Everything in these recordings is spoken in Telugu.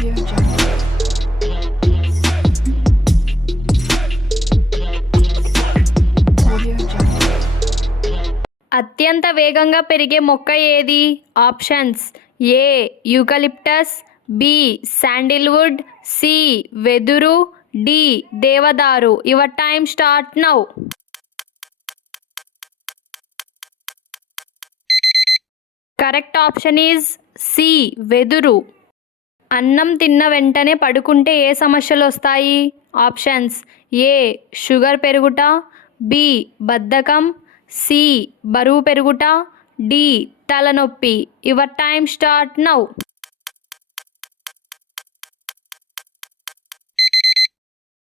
Audio Jungle. Audio Jungle. అత్యంత వేగంగా పెరిగే మొక్క ఏది? Options: A eucalyptus, B sandalwood, C వెదురు, డి దేవదారు. Your time start now. Correct option is C వెదురు. అన్నం తిన్న వెంటనే పడుకుంటే ఏ సమస్యలు వస్తాయి? ఆప్షన్స్: ఏ షుగర్ పెరుగుట, బి బద్ధకం, సి బరువు పెరుగుట, డి తలనొప్పి. Your time start now.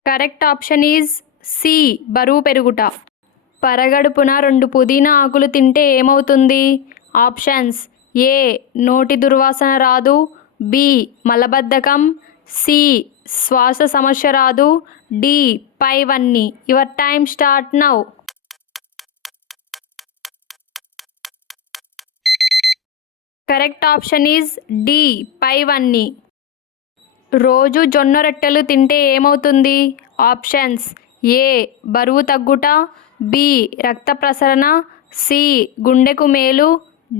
Correct option is C బరువు పెరుగుట. పరగడుపున 2 పుదీనా ఆకులు తింటే ఏమవుతుంది? ఆప్షన్స్: ఏ నోటి దుర్వాసన రాదు, బి మలబద్ధకం, సి శ్వాస సమస్య రాదు, డి పైవన్నీ. Your time start now. Correct option is D పైవన్నీ. రోజు జొన్న రొట్టెలు తింటే ఏమవుతుంది? ఆప్షన్స్: ఏ బరువు తగ్గుట, బి రక్త ప్రసరణ, సి గుండెకు మేలు,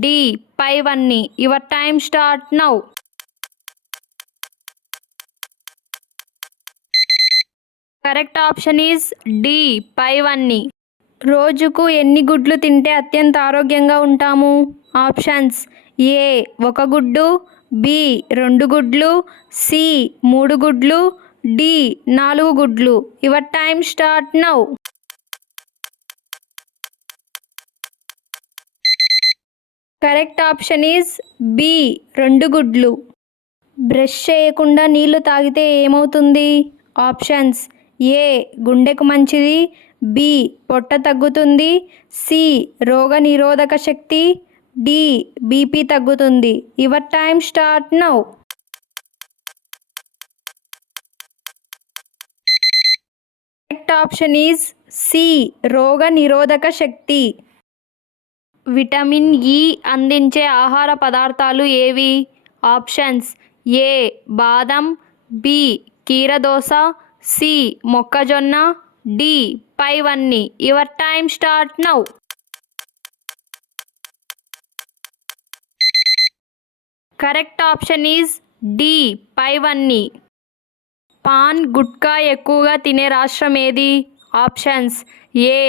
డి పైవన్నీ. Your time start now. Correct option is D పైవన్నీ. రోజుకు ఎన్ని గుడ్లు తింటే అత్యంత ఆరోగ్యంగా ఉంటాము? ఆప్షన్స్: ఏ 1 గుడ్డు, బి 2 గుడ్లు, సి 3 గుడ్లు, డి 4 గుడ్లు. Your time start now. Correct option is B 2 గుడ్లు. బ్రష్ చేయకుండా నీళ్లు తాగితే ఏమవుతుంది? ఆప్షన్స్: ఏ గుండెకు మంచిది, బి పొట్ట తగ్గుతుంది, సి రోగ నిరోధక శక్తి, డి బీపీ తగ్గుతుంది. Your time start now. Correct option is C రోగ నిరోధక శక్తి. విటమిన్ ఇ అందించే ఆహార పదార్థాలు ఏవి? ఆప్షన్స్: ఏ బాదం, బి కీరదోస, సి మొక్కజొన్న, డి పైవన్నీ. Your time start now. Correct option is D పైవన్నీ. పాన్ గుట్కా ఎక్కువగా తినే రాష్ట్రం ఏది? Options: A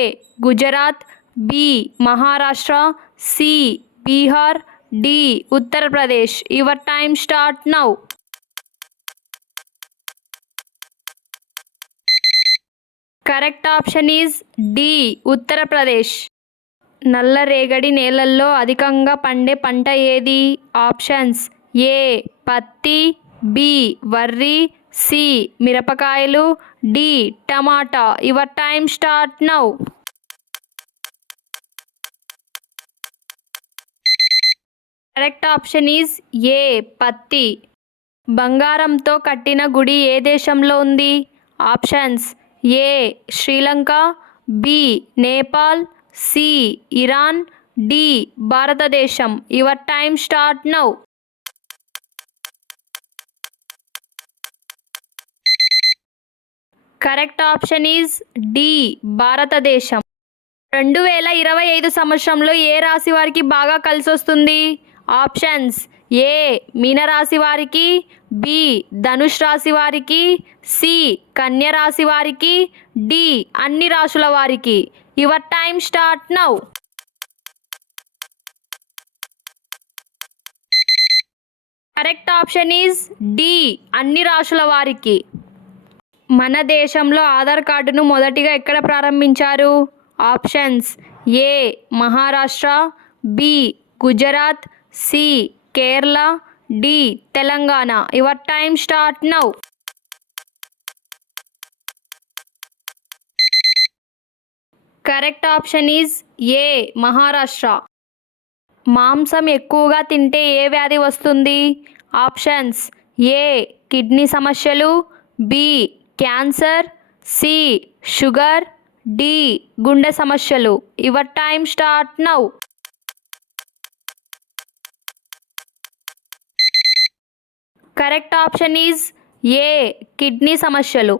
Gujarat, B Maharashtra, C Bihar, D Uttar Pradesh. Your time start now. Correct option is D Uttar Pradesh. నల్లరేగడి నేలల్లో అధికంగా పండే పంట ఏది? ఆప్షన్స్: ఏ పత్తి, బి వరి, సి మిరపకాయలు, డి టమాటా. Your time start now. Correct option is A పత్తి. బంగారంతో కట్టిన గుడి ఏ దేశంలో ఉంది? Options: A Sri Lanka, B Nepal, C Iran, D Bharatadesam. Your time start now. Correct option is D Bharatadesam. 2025 సంవత్సరంలో ఏ రాశి వారికి బాగా కలిసొస్తుంది? ఆప్షన్స్: ఏ మీనరాశి వారికి, బి ధనుష్ రాశి వారికి, సి కన్య రాశి వారికి, డి అన్ని రాశుల వారికి. Your time start now. Correct option is D అన్ని రాశుల వారికి. మన దేశంలో ఆధార్ కార్డును మొదటిగా ఎక్కడ ప్రారంభించారు? Options: A Maharashtra, B Gujarat, C Kerala, D Telangana. Your time start now. Correct option is A Maharashtra. మాంసం ఎక్కువగా తింటే ఏ వ్యాధి వస్తుంది? ఆప్షన్స్: ఏ కిడ్నీ సమస్యలు, B cancer, C sugar, D గుండె సమస్యలు. Your time start now. Correct option is A kidney సమస్యలు.